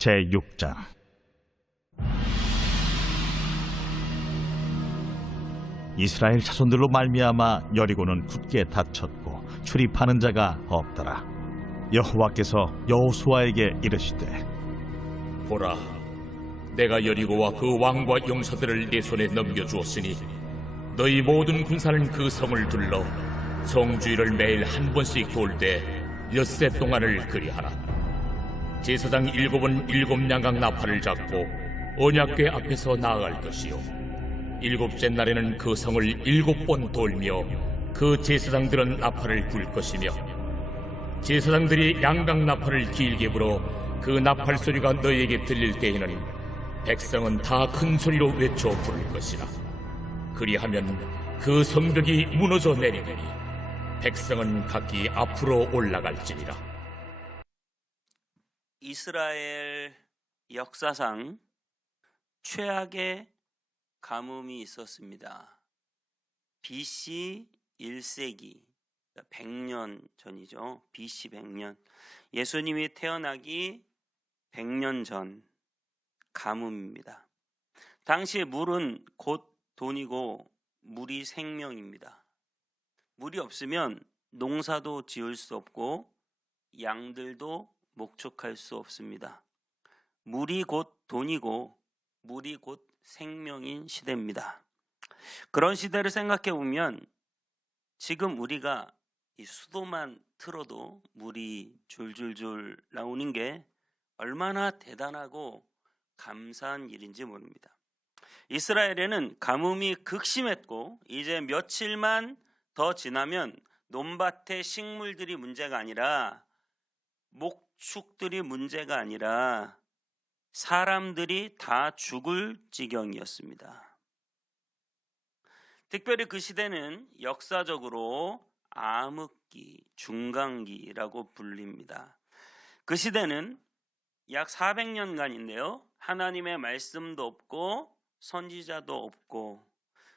제6장. 이스라엘 자손들로 말미암아 여리고는 굳게 닫혔고 출입하는 자가 없더라. 여호와께서 여호수아에게 이르시되, 보라, 내가 여리고와 그 왕과 용사들을 네 손에 넘겨주었으니 너희 모든 군사는 그 성을 둘러 성주의를 매일 한 번씩 돌 때 엿새 동안을 그리하라. 제사장 7은 7 양각 나팔을 잡고 언약궤 앞에서 나아갈 것이요, 7째 날에는 그 성을 7번 돌며 그 제사장들은 나팔을 불 것이며, 제사장들이 양각 나팔을 길게 불어 그 나팔 소리가 너희에게 들릴 때에는 백성은 다 큰 소리로 외쳐 부를 것이라. 그리하면 그 성벽이 무너져 내리더니 백성은 각기 앞으로 올라갈지니라. 이스라엘 역사상 최악의 가뭄이 있었습니다. BC 1세기, 100년 전이죠. BC 100년. 예수님이 태어나기 100년 전 가뭄입니다. 당시 물은 곧 돈이고 물이 생명입니다. 물이 없으면 농사도 지을 수 없고 양들도 목축할 수 없습니다. 물이 곧 돈이고 물이 곧 생명인 시대입니다. 그런 시대를 생각해 보면 지금 우리가 이 수도만 틀어도 물이 줄줄줄 나오는 게 얼마나 대단하고 감사한 일인지 모릅니다. 이스라엘에는 가뭄이 극심했고 이제 며칠만 더 지나면 논밭의 식물들이 문제가 아니라 목축들이 문제가 아니라 사람들이 다 죽을 지경이었습니다. 특별히 그 시대는 역사적으로 암흑기, 중간기라고 불립니다. 그 시대는 약 400년간인데요. 하나님의 말씀도 없고 선지자도 없고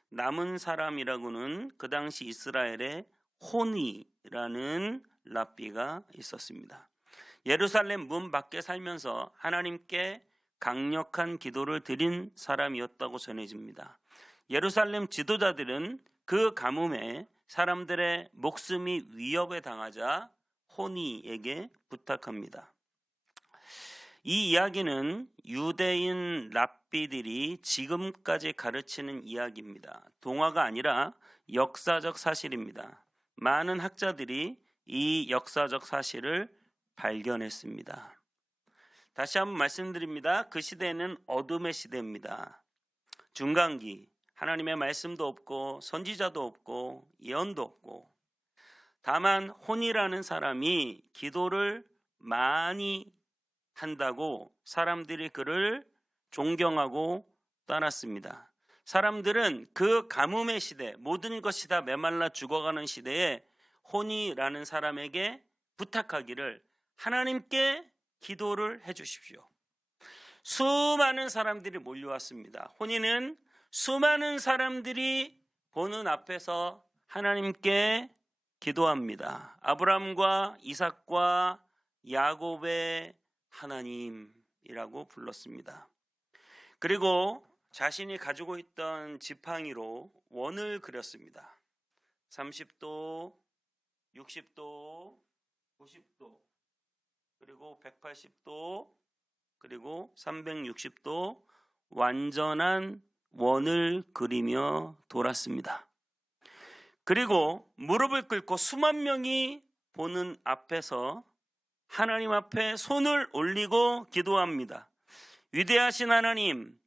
남은 사람이라고는 그 당시 이스라엘에 호니라는 랍비가 있었습니다. 예루살렘 문 밖에 살면서 하나님께 강력한 기도를 드린 사람이었다고 전해집니다. 예루살렘 지도자들은 그 가뭄에 사람들의 목숨이 위협에 당하자 호니에게 부탁합니다. 이 이야기는 유대인 랍비들이 지금까지 가르치는 이야기입니다. 동화가 아니라 역사적 사실입니다. 많은 학자들이 이 역사적 사실을 발견했습니다. 다시 한번 말씀드립니다. 그 시대는 어둠의 시대입니다. 중간기, 하나님의 말씀도 없고 선지자도 없고 예언도 없고, 다만 혼이라는 사람이 기도를 많이 한다고 사람들이 그를 존경하고 따랐습니다. 사람들은 그 가뭄의 시대, 모든 것이 다 메말라 죽어가는 시대에 혼이라는 사람에게 부탁하기를, 하나님께 기도를 해 주십시오. 수많은 사람들이 몰려왔습니다. 혼이는 수많은 사람들이 보는 앞에서 하나님께 기도합니다. 아브라함과 이삭과 야곱의 하나님이라고 불렀습니다. 그리고 자신이 가지고 있던 지팡이로 원을 그렸습니다. 30도, 60도, 90도, 그리고 180도, 그리고 360도 완전한 원을 그리며 돌았습니다. 그리고 무릎을 꿇고 수만 명이 보는 앞에서 하나님 앞에 손을 올리고 기도합니다. 위대하신 하나님,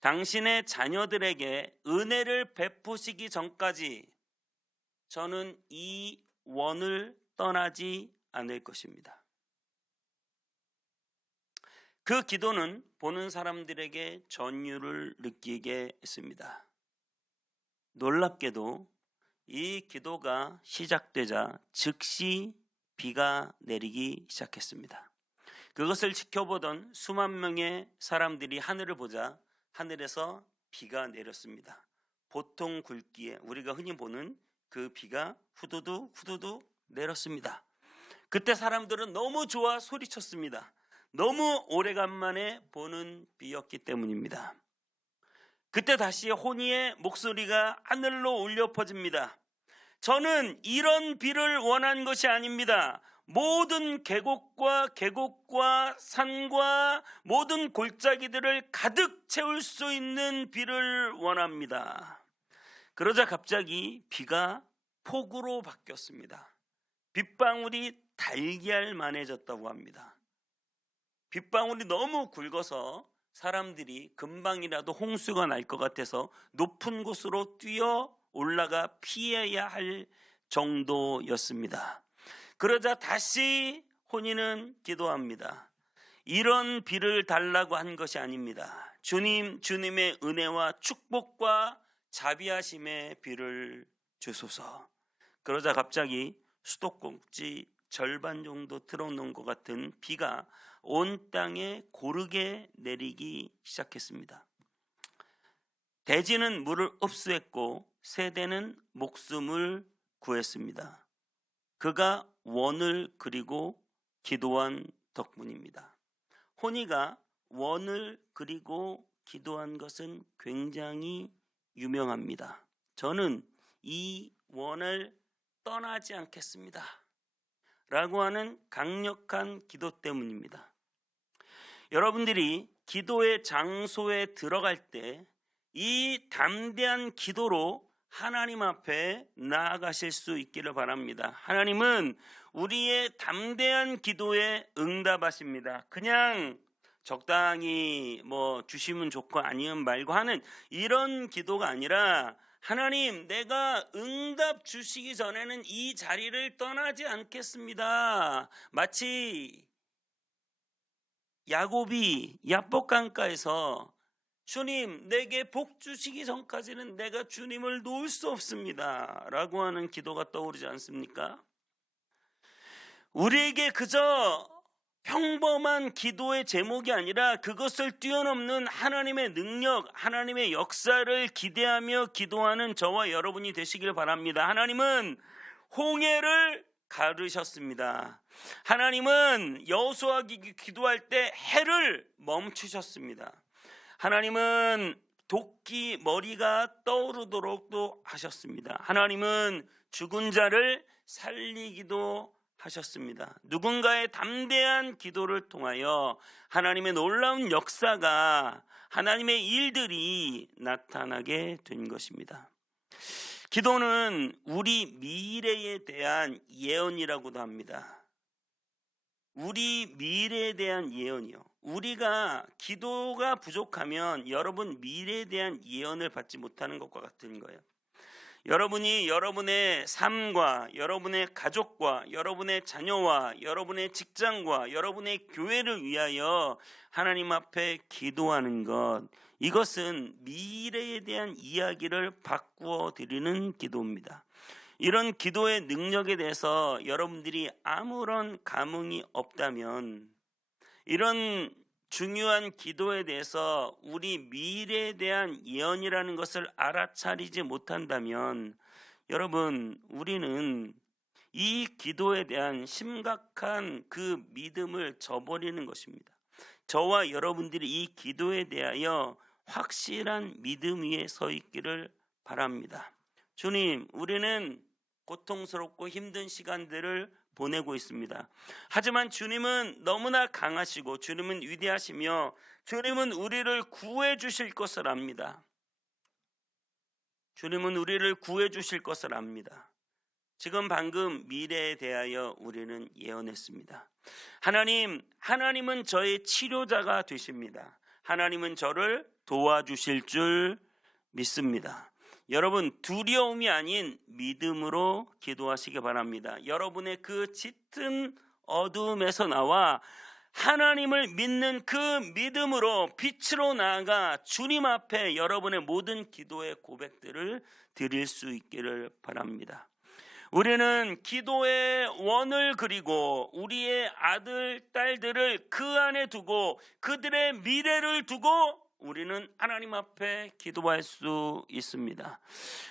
당신의 자녀들에게 은혜를 베푸시기 전까지 저는 이 원을 떠나지 않을 것입니다. 그 기도는 보는 사람들에게 전율을 느끼게 했습니다. 놀랍게도 이 기도가 시작되자 즉시 비가 내리기 시작했습니다. 그것을 지켜보던 수만 명의 사람들이 하늘을 보자 하늘에서 비가 내렸습니다. 보통 굵기에 우리가 흔히 보는 그 비가 후두둑 후두둑 내렸습니다. 그때 사람들은 너무 좋아 소리쳤습니다. 너무 오래간만에 보는 비였기 때문입니다. 그때 다시 호니의 목소리가 하늘로 울려 퍼집니다. 저는 이런 비를 원한 것이 아닙니다. 모든 계곡과 산과 모든 골짜기들을 가득 채울 수 있는 비를 원합니다. 그러자 갑자기 비가 폭우로 바뀌었습니다. 빗방울이 달걀만해졌다고 합니다. 빗방울이 너무 굵어서 사람들이 금방이라도 홍수가 날 것 같아서 높은 곳으로 뛰어 올라가 피해야 할 정도였습니다. 그러자 다시 호니는 기도합니다. 이런 비를 달라고 한 것이 아닙니다. 주님의 은혜와 축복과 자비하심의 비를 주소서. 그러자 갑자기 수도꼭지 절반 정도 틀어놓은 것 같은 비가 온 땅에 고르게 내리기 시작했습니다. 대지는 물을 흡수했고 세대는 목숨을 구했습니다. 그가 원을 그리고 기도한 덕분입니다. 호니가 원을 그리고 기도한 것은 굉장히 유명합니다. 저는 이 원을 떠나지 않겠습니다 라고 하는 강력한 기도 때문입니다. 여러분들이 기도의 장소에 들어갈 때 이 담대한 기도로 하나님 앞에 나아가실 수 있기를 바랍니다. 하나님은 우리의 담대한 기도에 응답하십니다. 그냥 적당히 주시면 좋고 아니면 말고 하는 이런 기도가 아니라 하나님, 내가 응답 주시기 전에는 이 자리를 떠나지 않겠습니다. 마치 야곱이 야복강가에서 주님, 내게 복 주시기 전까지는 내가 주님을 놓을 수 없습니다 라고 하는 기도가 떠오르지 않습니까? 우리에게 그저 평범한 기도의 제목이 아니라 그것을 뛰어넘는 하나님의 능력, 하나님의 역사를 기대하며 기도하는 저와 여러분이 되시길 바랍니다. 하나님은 홍해를 가르셨습니다. 하나님은 여호수아 기도할 때 해를 멈추셨습니다. 하나님은 도끼 머리가 떠오르도록도 하셨습니다. 하나님은 죽은 자를 살리기도 하셨습니다. 누군가의 담대한 기도를 통하여 하나님의 놀라운 역사가, 하나님의 일들이 나타나게 된 것입니다. 기도는 우리 미래에 대한 예언이라고도 합니다. 우리 미래에 대한 예언이요. 우리가 기도가 부족하면 여러분 미래에 대한 예언을 받지 못하는 것과 같은 거예요. 여러분이 여러분의 삶과 여러분의 가족과 여러분의 자녀와 여러분의 직장과 여러분의 교회를 위하여 하나님 앞에 기도하는 것, 이것은 미래에 대한 이야기를 바꾸어 드리는 기도입니다. 이런 기도의 능력에 대해서 여러분들이 아무런 감흥이 없다면, 이런 중요한 기도에 대해서 우리 미래에 대한 예언이라는 것을 알아차리지 못한다면, 여러분, 우리는 이 기도에 대한 심각한 그 믿음을 저버리는 것입니다. 저와 여러분들이 이 기도에 대하여 확실한 믿음 위에 서 있기를 바랍니다. 주님, 우리는 고통스럽고 힘든 시간들을 보내고 있습니다. 하지만 주님은 너무나 강하시고 주님은 위대하시며 주님은 우리를 구해 주실 것을 압니다. 주님은 우리를 구해 주실 것을 압니다. 지금 방금 미래에 대하여 우리는 예언했습니다. 하나님은 저의 치료자가 되십니다. 하나님은 저를 도와주실 줄 믿습니다. 여러분, 두려움이 아닌 믿음으로 기도하시기 바랍니다. 여러분의 그 짙은 어둠에서 나와 하나님을 믿는 그 믿음으로 빛으로 나아가 주님 앞에 여러분의 모든 기도의 고백들을 드릴 수 있기를 바랍니다. 우리는 기도의 원을 그리고 우리의 아들, 딸들을 그 안에 두고 그들의 미래를 두고 우리는 하나님 앞에 기도할 수 있습니다.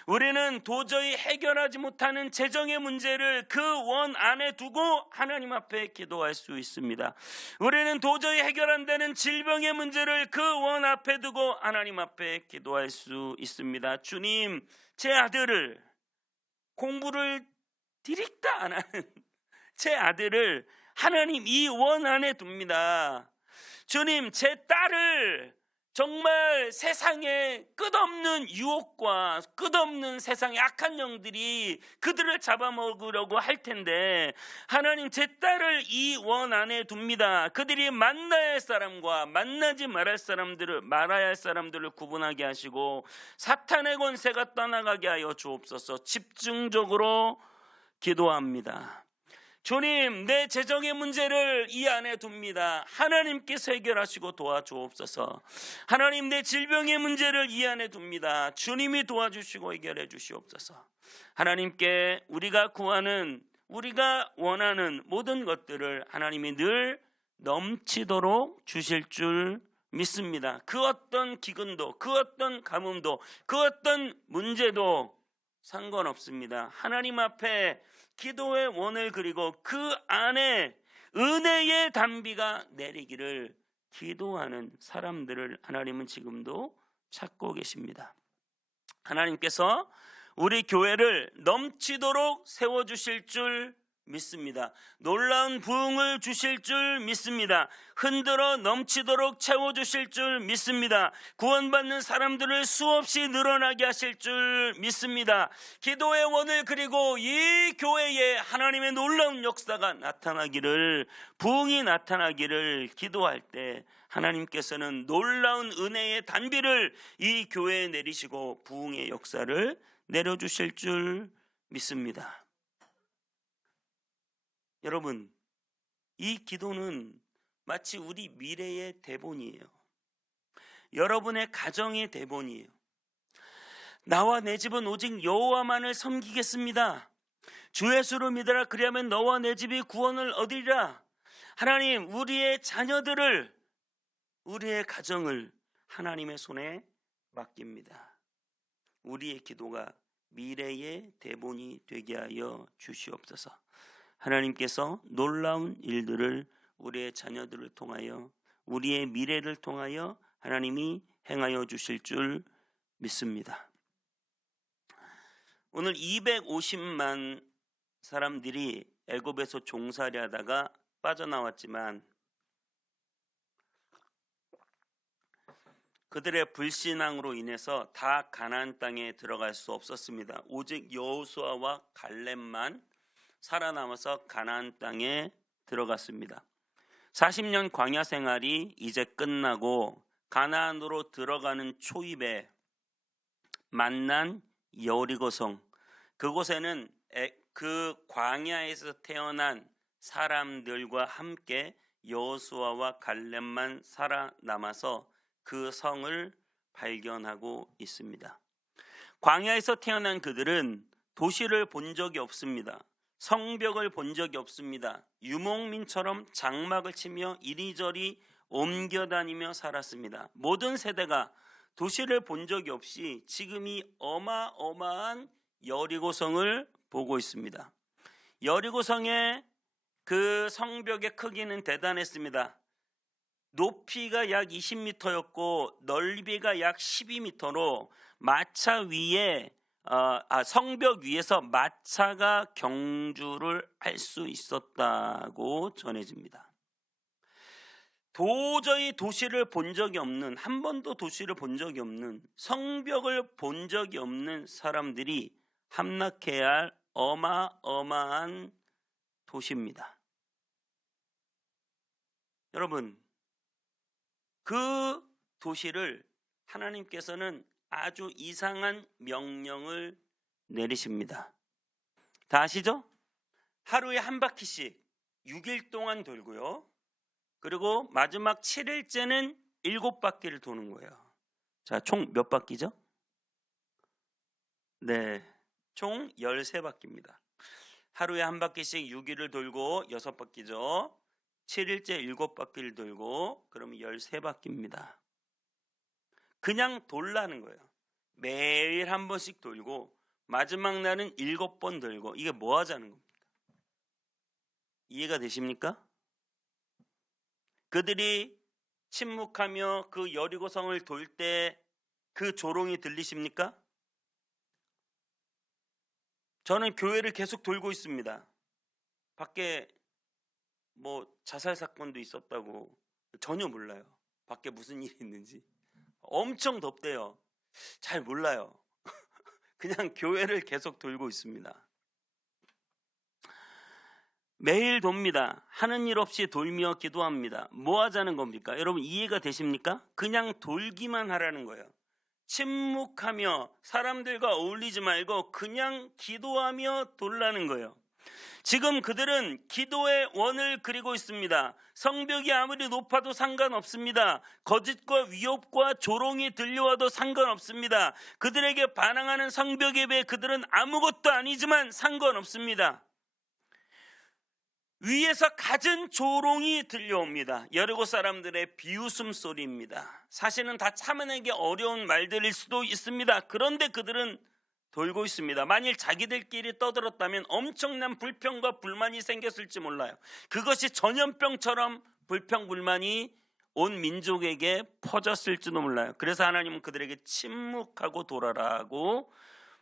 우리는 도저히 해결하지 못하는 재정의 문제를 그 원 안에 두고 하나님 앞에 기도할 수 있습니다. 우리는 도저히 해결 안 되는 질병의 문제를 그 원 앞에 두고 하나님 앞에 기도할 수 있습니다. 주님, 제 아들을 공부를 디릭다 안 하는 제 아들을 하나님 이 원 안에 둡니다. 주님, 제 딸을 정말 세상에 끝없는 유혹과 끝없는 세상의 악한 영들이 그들을 잡아먹으려고 할 텐데 하나님, 제 딸을 이 원 안에 둡니다. 그들이 만나야 할 사람과 만나지 말아야 할 사람들을 구분하게 하시고 사탄의 권세가 떠나가게 하여 주옵소서. 집중적으로 기도합니다. 주님, 내 재정의 문제를 이 안에 둡니다. 하나님께서 해결하시고 도와주옵소서. 하나님, 내 질병의 문제를 이 안에 둡니다. 주님이 도와주시고 해결해 주시옵소서. 하나님께 우리가 구하는, 우리가 원하는 모든 것들을 하나님이 늘 넘치도록 주실 줄 믿습니다. 그 어떤 기근도, 그 어떤 가뭄도, 그 어떤 문제도 상관없습니다. 하나님 앞에 기도의 원을 그리고 그 안에 은혜의 단비가 내리기를 기도하는 사람들을 하나님은 지금도 찾고 계십니다. 하나님께서 우리 교회를 넘치도록 세워주실 줄 믿습니다. 놀라운 부흥을 주실 줄 믿습니다. 흔들어 넘치도록 채워주실 줄 믿습니다. 구원받는 사람들을 수없이 늘어나게 하실 줄 믿습니다. 기도의 원을 그리고 이 교회에 하나님의 놀라운 역사가 나타나기를, 부흥이 나타나기를 기도할 때 하나님께서는 놀라운 은혜의 단비를 이 교회에 내리시고 부흥의 역사를 내려주실 줄 믿습니다. 여러분, 이 기도는 마치 우리 미래의 대본이에요. 여러분의 가정의 대본이에요. 나와 내 집은 오직 여호와만을 섬기겠습니다. 주 예수를 믿으라, 그리하면 너와 내 집이 구원을 얻으리라. 하나님, 우리의 자녀들을, 우리의 가정을 하나님의 손에 맡깁니다. 우리의 기도가 미래의 대본이 되게 하여 주시옵소서. 하나님께서 놀라운 일들을 우리의 자녀들을 통하여, 우리의 미래를 통하여 하나님이 행하여 주실 줄 믿습니다. 오늘 250만 사람들이 애굽에서 종살이 하다가 빠져나왔지만 그들의 불신앙으로 인해서 다 가나안 땅에 들어갈 수 없었습니다. 오직 여호수아와 갈렙만 살아남아서 가나안 땅에 들어갔습니다. 40년 광야 생활이 이제 끝나고 가나안으로 들어가는 초입에 만난 여리고성, 그곳에는 그 광야에서 태어난 사람들과 함께 여호수아와 갈렙만 살아남아서 그 성을 발견하고 있습니다. 광야에서 태어난 그들은 도시를 본 적이 없습니다. 성벽을 본 적이 없습니다. 유목민처럼 장막을 치며 이리저리 옮겨다니며 살았습니다. 모든 세대가 도시를 본 적이 없이 지금 이 어마어마한 여리고성을 보고 있습니다. 여리고성의 그 성벽의 크기는 대단했습니다. 높이가 약 20m였고 넓이가 약 12m로 마차 위에 성벽 위에서 마차가 경주를 할 수 있었다고 전해집니다. 도저히 도시를 본 적이 없는, 한 번도 도시를 본 적이 없는, 성벽을 본 적이 없는 사람들이 함락해야 할 어마어마한 도시입니다. 여러분, 그 도시를 하나님께서는 아주 이상한 명령을 내리십니다. 다 아시죠? 하루에 한 바퀴씩 6일 동안 돌고요. 그리고 마지막 7일째는 7바퀴를 도는 거예요. 자, 총 몇 바퀴죠? 네, 총 13바퀴입니다. 하루에 한 바퀴씩 6일을 돌고 6바퀴죠. 7일째 7바퀴를 돌고 그러면 13바퀴입니다. 그냥 돌라는 거예요. 매일 한 번씩 돌고 마지막 날은 7번 돌고. 이게 뭐 하자는 겁니까? 이해가 되십니까? 그들이 침묵하며 그 여리고성을 돌 때 그 조롱이 들리십니까? 저는 교회를 계속 돌고 있습니다. 밖에 뭐 자살 사건도 있었다고. 전혀 몰라요. 밖에 무슨 일이 있는지. 엄청 덥대요. 잘 몰라요. 그냥 교회를 계속 돌고 있습니다. 매일 돕니다. 하는 일 없이 돌며 기도합니다. 뭐 하자는 겁니까? 여러분 이해가 되십니까? 그냥 돌기만 하라는 거예요. 침묵하며 사람들과 어울리지 말고 그냥 기도하며 돌라는 거예요. 지금 그들은 기도의 원을 그리고 있습니다. 성벽이 아무리 높아도 상관없습니다. 거짓과 위협과 조롱이 들려와도 상관없습니다. 그들에게 반항하는 성벽에 비해 그들은 아무것도 아니지만 상관없습니다. 위에서 갖은 조롱이 들려옵니다. 여리고 사람들의 비웃음 소리입니다. 사실은 다 참아내기 어려운 말들일 수도 있습니다. 그런데 그들은 돌고 있습니다. 만일 자기들끼리 떠들었다면 엄청난 불평과 불만이 생겼을지 몰라요. 그것이 전염병처럼 불평불만이 온 민족에게 퍼졌을지도 몰라요. 그래서 하나님은 그들에게 침묵하고 돌아라고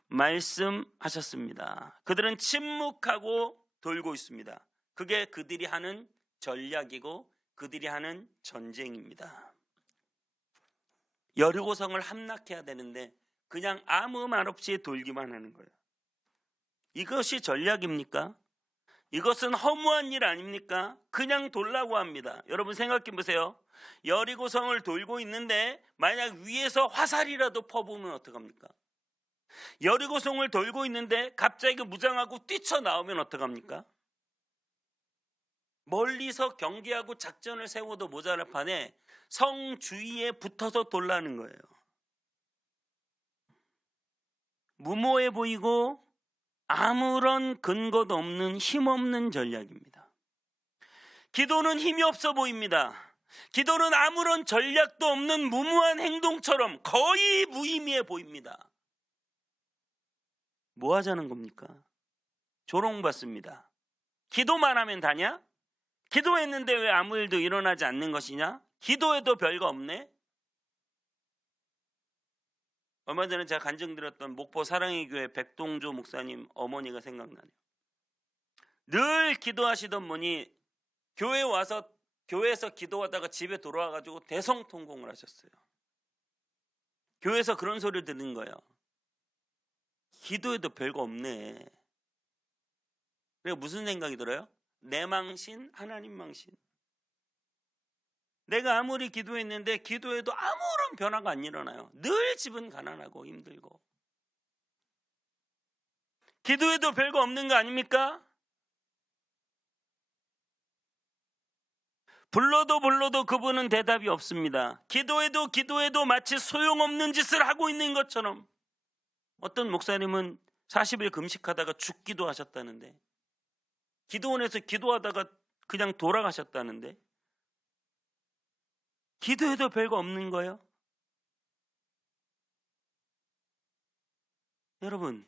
말씀하셨습니다. 그들은 침묵하고 돌고 있습니다. 그게 그들이 하는 전략이고 그들이 하는 전쟁입니다. 여리고성을 함락해야 되는데 그냥 아무 말 없이 돌기만 하는 거예요. 이것이 전략입니까? 이것은 허무한 일 아닙니까? 그냥 돌라고 합니다. 여러분 생각해 보세요. 여리고성을 돌고 있는데 만약 위에서 화살이라도 퍼부으면 어떡합니까? 여리고성을 돌고 있는데 갑자기 무장하고 뛰쳐나오면 어떡합니까? 멀리서 경계하고 작전을 세워도 모자랄 판에 성 주위에 붙어서 돌라는 거예요. 무모해 보이고 아무런 근거도 없는 힘없는 전략입니다. 기도는 힘이 없어 보입니다. 기도는 아무런 전략도 없는 무모한 행동처럼 거의 무의미해 보입니다. 뭐 하자는 겁니까? 조롱받습니다. 기도만 하면 다냐? 기도했는데 왜 아무 일도 일어나지 않는 것이냐? 기도해도 별거 없네? 얼마 전에 제가 간증드렸던 목포 사랑의 교회 백동조 목사님 어머니가 생각나네요. 늘 기도하시던 분이 교회에 와서 교회에서 기도하다가 집에 돌아와가지고 대성통곡을 하셨어요. 교회에서 그런 소리를 듣는 거예요. 기도해도 별거 없네. 그리고 무슨 생각이 들어요? 내 망신, 하나님 망신. 내가 아무리 기도했는데 기도해도 아무런 변화가 안 일어나요. 늘 집은 가난하고 힘들고. 기도해도 별거 없는 거 아닙니까? 불러도 그분은 대답이 없습니다. 기도해도 마치 소용없는 짓을 하고 있는 것처럼. 어떤 목사님은 40일 금식하다가 죽기도 하셨다는데, 기도원에서 기도하다가 그냥 돌아가셨다는데, 기도해도 별거 없는 거예요? 여러분,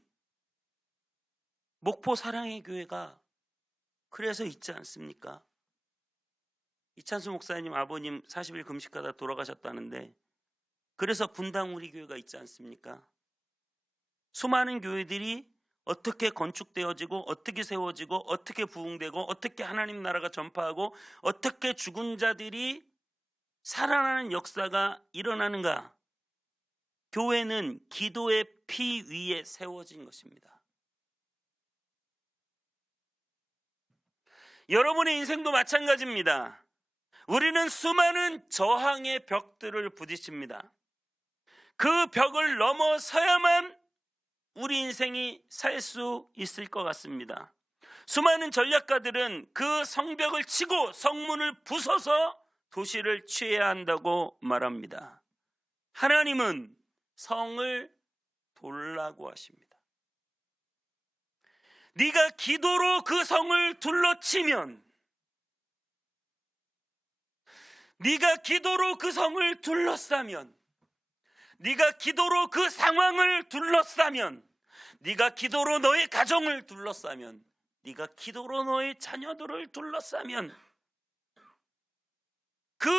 목포 사랑의 교회가 그래서 있지 않습니까? 이찬수 목사님 아버님 40일 금식하다 돌아가셨다는데, 그래서 분당 우리 교회가 있지 않습니까? 수많은 교회들이 어떻게 건축되어지고 어떻게 세워지고 어떻게 부흥되고 어떻게 하나님 나라가 전파하고 어떻게 죽은 자들이 살아나는 역사가 일어나는가? 교회는 기도의 피 위에 세워진 것입니다. 여러분의 인생도 마찬가지입니다. 우리는 수많은 저항의 벽들을 부딪힙니다. 그 벽을 넘어서야만 우리 인생이 살 수 있을 것 같습니다. 수많은 전략가들은 그 성벽을 치고 성문을 부숴서 도시를 취해야 한다고 말합니다. 하나님은 성을 돌라고 하십니다. 네가 기도로 그 성을 둘러치면, 네가 기도로 그 성을 둘러싸면 네가 기도로 그 상황을 둘러싸면, 네가 기도로 너의 가정을 둘러싸면, 네가 기도로 너의 자녀들을 둘러싸면 그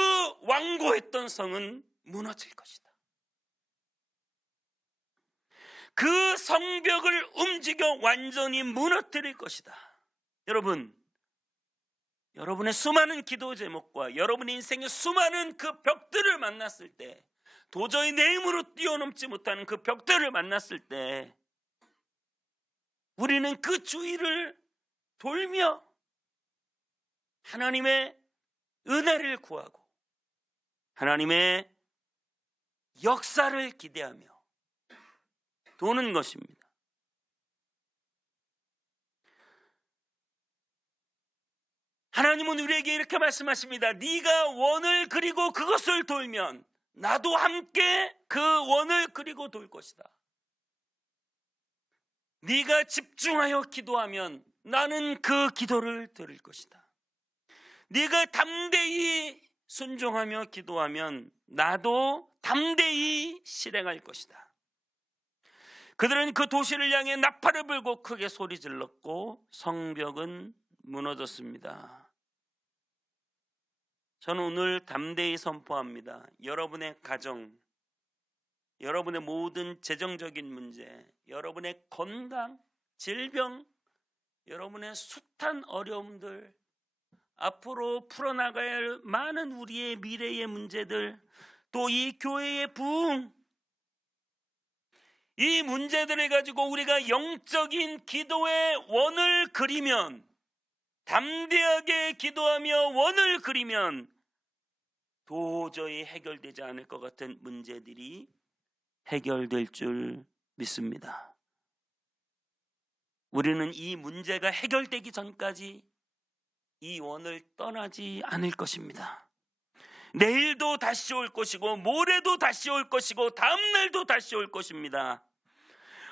완고했던 성은 무너질 것이다. 그 성벽을 움직여 완전히 무너뜨릴 것이다. 여러분, 여러분의 수많은 기도 제목과 여러분의 인생의 수많은 그 벽들을 만났을 때, 도저히 내 힘으로 뛰어넘지 못하는 그 벽들을 만났을 때, 우리는 그 주위를 돌며 하나님의 은혜를 구하고 하나님의 역사를 기대하며 도는 것입니다. 하나님은 우리에게 이렇게 말씀하십니다. 네가 원을 그리고 그것을 돌면 나도 함께 그 원을 그리고 돌 것이다. 네가 집중하여 기도하면 나는 그 기도를 들을 것이다. 네가 담대히 순종하며 기도하면 나도 담대히 실행할 것이다. 그들은 그 도시를 향해 나팔을 불고 크게 소리 질렀고 성벽은 무너졌습니다. 저는 오늘 담대히 선포합니다. 여러분의 가정, 여러분의 모든 재정적인 문제, 여러분의 건강, 질병, 여러분의 숱한 어려움들, 앞으로 풀어나가야 할 많은 우리의 미래의 문제들, 또 이 교회의 부흥, 이 문제들을 가지고 우리가 영적인 기도의 원을 그리면, 담대하게 기도하며 원을 그리면 도저히 해결되지 않을 것 같은 문제들이 해결될 줄 믿습니다. 우리는 이 문제가 해결되기 전까지 이 원을 떠나지 않을 것입니다. 내일도 다시 올 것이고 모레도 다시 올 것이고 다음날도 다시 올 것입니다.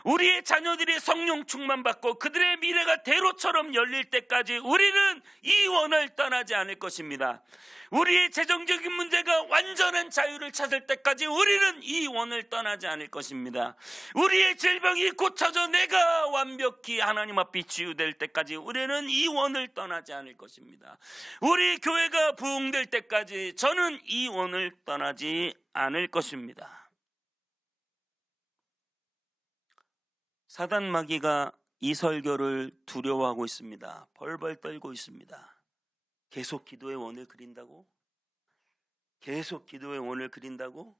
우리의 자녀들이 성령 충만받고 그들의 미래가 대로처럼 열릴 때까지 우리는 이 원을 떠나지 않을 것입니다. 우리의 재정적인 문제가 완전한 자유를 찾을 때까지 우리는 이 원을 떠나지 않을 것입니다. 우리의 질병이 고쳐져 내가 완벽히 하나님 앞에 치유될 때까지 우리는 이 원을 떠나지 않을 것입니다. 우리 교회가 부흥될 때까지 저는 이 원을 떠나지 않을 것입니다. 사단 마귀가 이 설교를 두려워하고 있습니다. 벌벌 떨고 있습니다. 계속 기도의 원을 그린다고? 계속 기도의 원을 그린다고?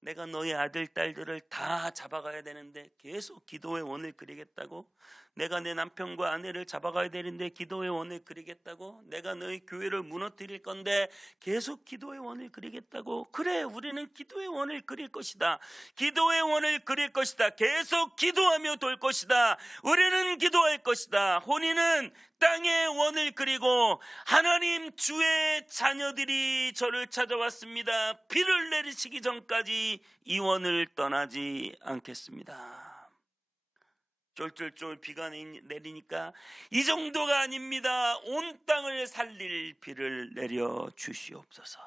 내가 너희 아들, 딸들을 다 잡아가야 되는데 계속 기도의 원을 그리겠다고? 내가 내 남편과 아내를 잡아가야 되는데 기도의 원을 그리겠다고? 내가 너희 교회를 무너뜨릴 건데 계속 기도의 원을 그리겠다고? 그래, 우리는 기도의 원을 그릴 것이다. 기도의 원을 그릴 것이다. 계속 기도하며 돌 것이다. 우리는 기도할 것이다. 혼인은 땅의 원을 그리고 하나님 주의 자녀들이 저를 찾아왔습니다. 비를 내리시기 전까지 이 원을 떠나지 않겠습니다. 쫄쫄쫄 비가 내리니까 이 정도가 아닙니다. 온 땅을 살릴 비를 내려 주시옵소서.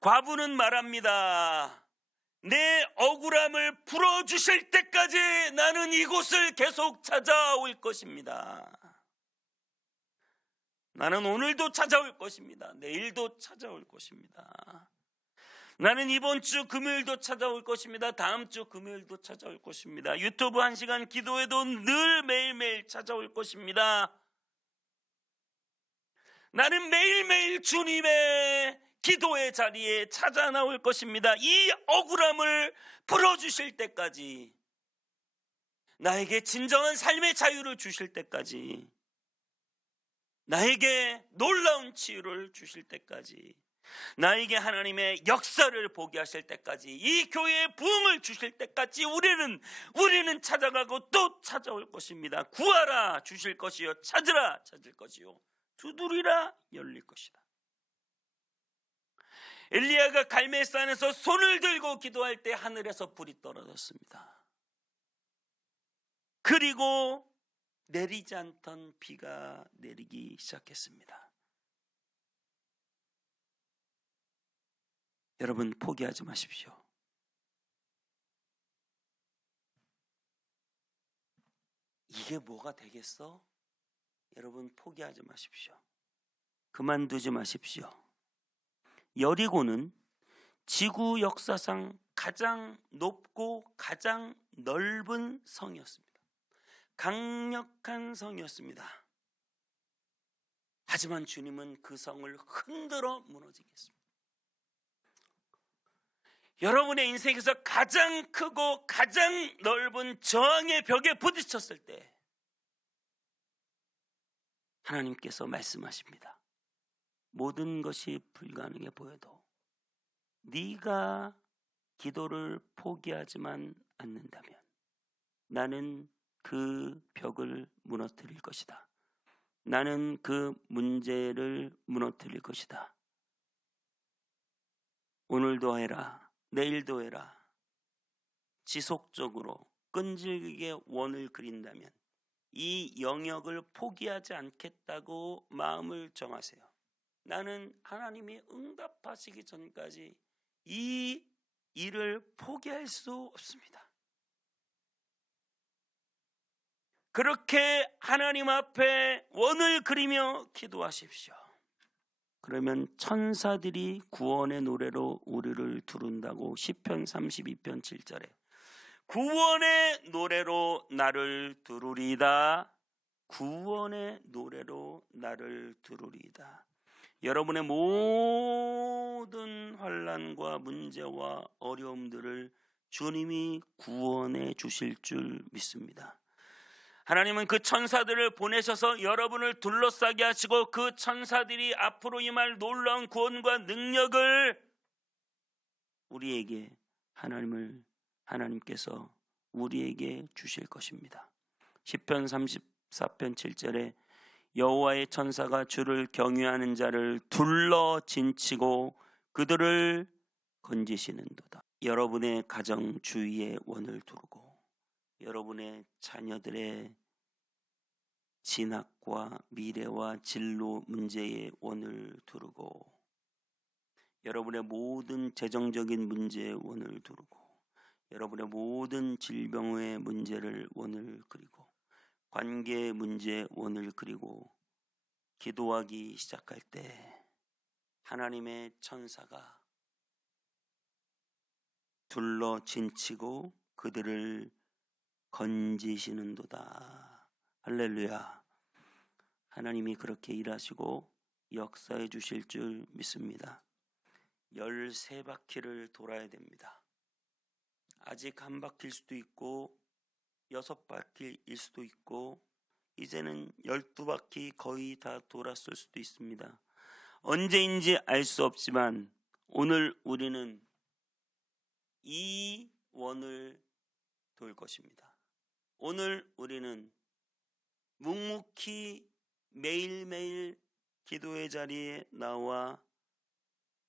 과부는 말합니다. 내 억울함을 풀어주실 때까지 나는 이곳을 계속 찾아올 것입니다. 나는 오늘도 찾아올 것입니다. 내일도 찾아올 것입니다. 나는 이번 주 금요일도 찾아올 것입니다. 다음 주 금요일도 찾아올 것입니다. 유튜브 1시간 기도회도 늘 매일매일 찾아올 것입니다. 나는 매일매일 주님의 기도의 자리에 찾아 나올 것입니다. 이 억울함을 풀어주실 때까지, 나에게 진정한 삶의 자유를 주실 때까지, 나에게 놀라운 치유를 주실 때까지, 나에게 하나님의 역사를 보게 하실 때까지, 이 교회에 부흥을 주실 때까지 우리는 찾아가고 또 찾아올 것입니다. 구하라 주실 것이요, 찾으라 찾을 것이요, 두드리라 열릴 것이다. 엘리야가 갈멜산에서 손을 들고 기도할 때 하늘에서 불이 떨어졌습니다. 그리고 내리지 않던 비가 내리기 시작했습니다. 여러분 포기하지 마십시오. 이게 뭐가 되겠어? 여러분 포기하지 마십시오. 그만두지 마십시오. 여리고는 지구 역사상 가장 높고 가장 넓은 성이었습니다. 강력한 성이었습니다. 하지만 주님은 그 성을 흔들어 무너지게 했습니다. 여러분의 인생에서 가장 크고 가장 넓은 저항의 벽에 부딪혔을 때 하나님께서 말씀하십니다. 모든 것이 불가능해 보여도 네가 기도를 포기하지만 않는다면 나는 그 벽을 무너뜨릴 것이다. 나는 그 문제를 무너뜨릴 것이다. 오늘도 해라. 내일도 해라. 지속적으로 끈질기게 원을 그린다면 이 영역을 포기하지 않겠다고 마음을 정하세요. 나는 하나님이 응답하시기 전까지 이 일을 포기할 수 없습니다. 그렇게 하나님 앞에 원을 그리며 기도하십시오. 그러면 천사들이 구원의 노래로 우리를 두른다고 시편 32편 7절에 구원의 노래로 나를 두르리다. 구원의 노래로 나를 두르리다. 여러분의 모든 환난과 문제와 어려움들을 주님이 구원해 주실 줄 믿습니다. 하나님은 그 천사들을 보내셔서 여러분을 둘러싸게 하시고 그 천사들이 앞으로 임할 놀라운 구원과 능력을 우리에게 하나님께서 우리에게 주실 것입니다. 시편 34편 7절에 여호와의 천사가 주를 경외하는 자를 둘러 진치고 그들을 건지시는도다. 여러분의 가정 주위에 원을 두르고 여러분의 자녀들의 진학과 미래와 진로 문제에 원을 두르고 여러분의 모든 재정적인 문제에 원을 두르고 여러분의 모든 질병의 문제를 원을 그리고 관계의 문제에 원을 그리고 기도하기 시작할 때 하나님의 천사가 둘러 진치고 그들을 건지시는도다. 할렐루야. 하나님이 그렇게 일하시고 역사해 주실 줄 믿습니다. 13바퀴를 돌아야 됩니다. 아직 한 바퀴일 수도 있고 6바퀴일 수도 있고 이제는 12바퀴 거의 다 돌았을 수도 있습니다. 언제인지 알 수 없지만 오늘 우리는 이 원을 돌 것입니다. 오늘 우리는 묵묵히 매일매일 기도의 자리에 나와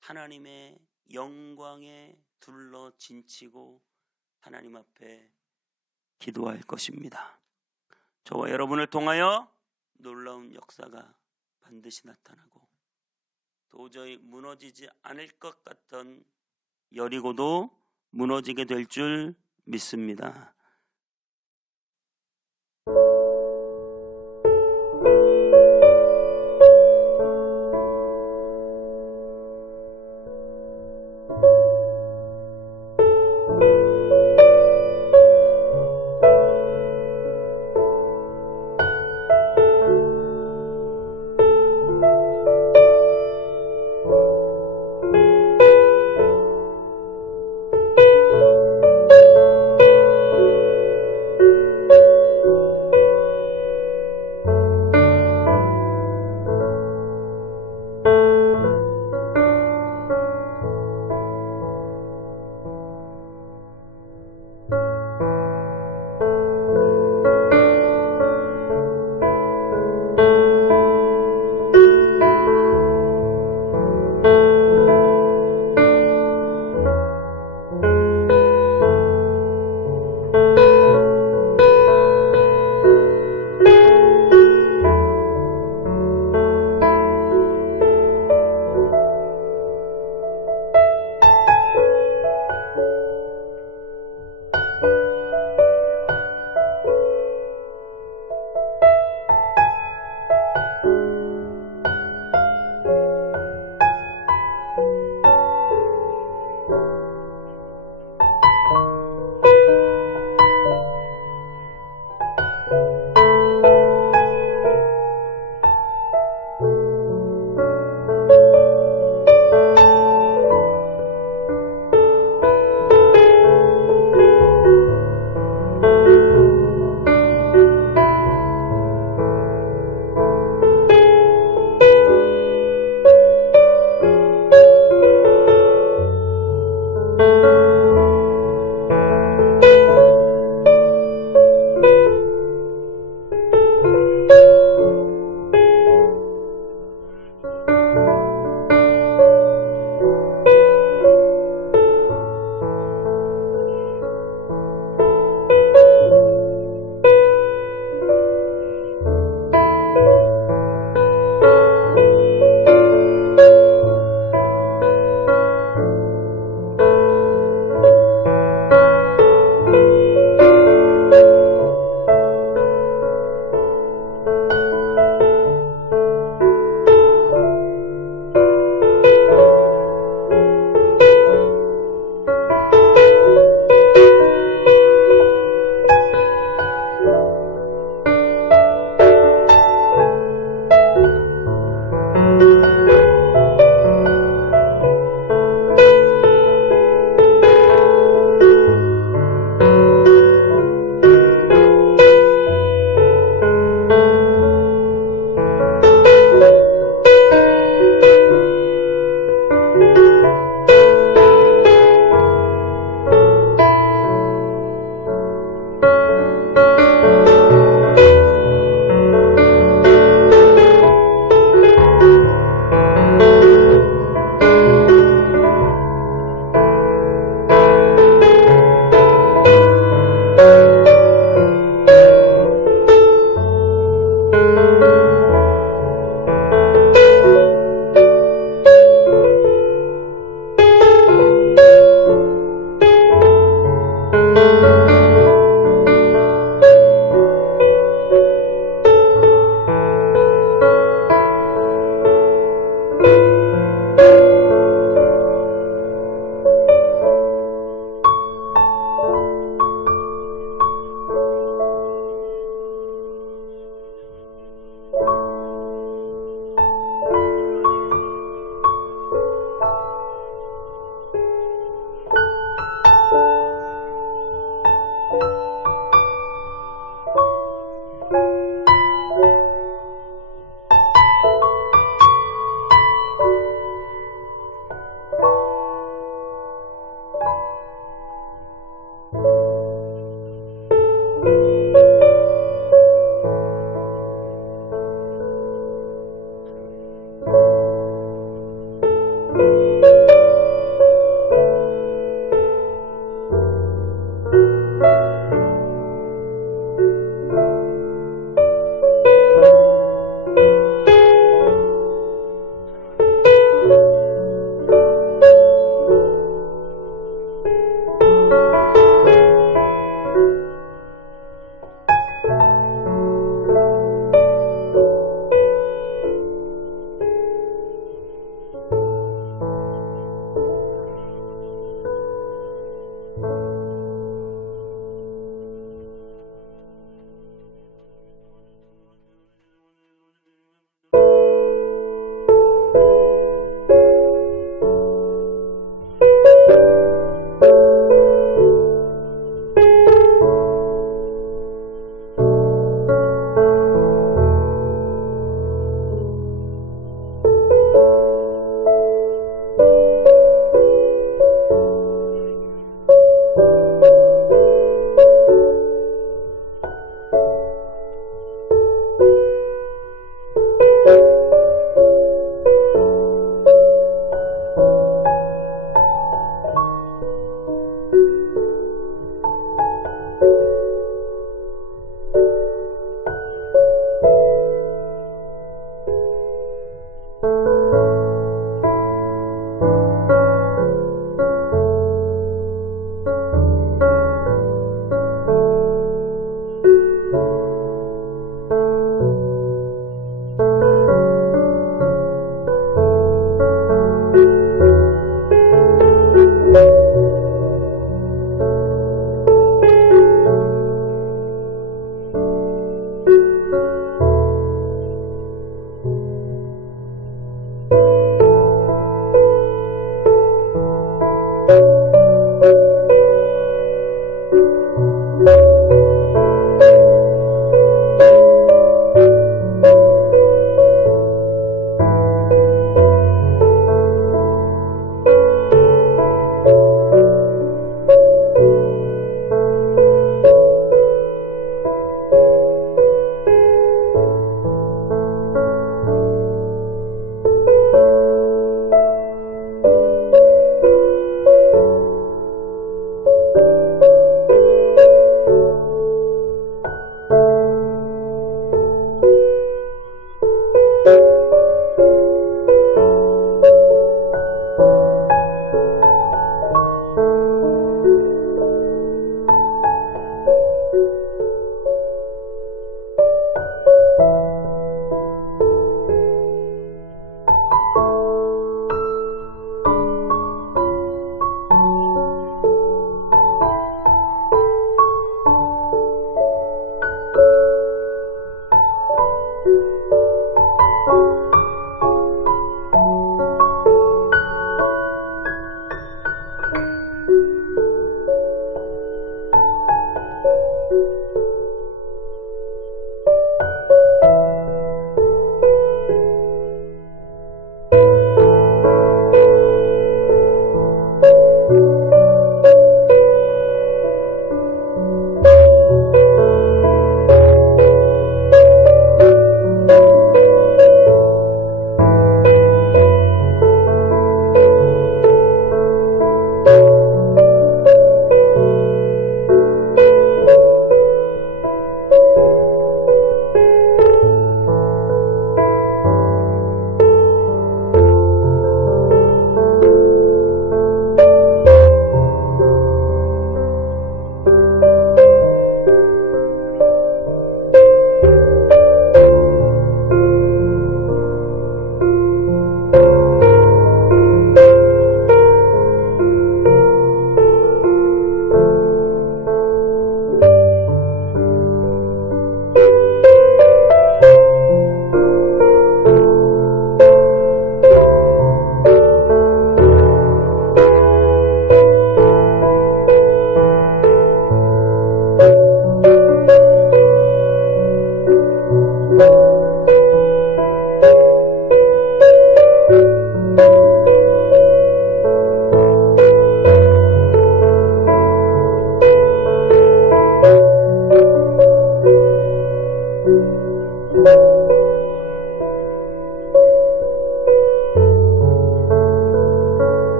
하나님의 영광에 둘러 진치고 하나님 앞에 기도할 것입니다. 저와 여러분을 통하여 놀라운 역사가 반드시 나타나고 도저히 무너지지 않을 것 같던 여리고도 무너지게 될 줄 믿습니다.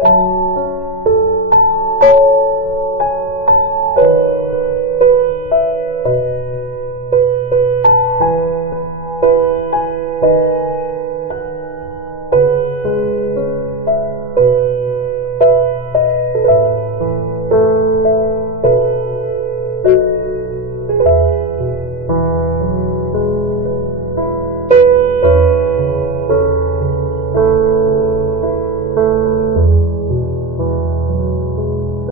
주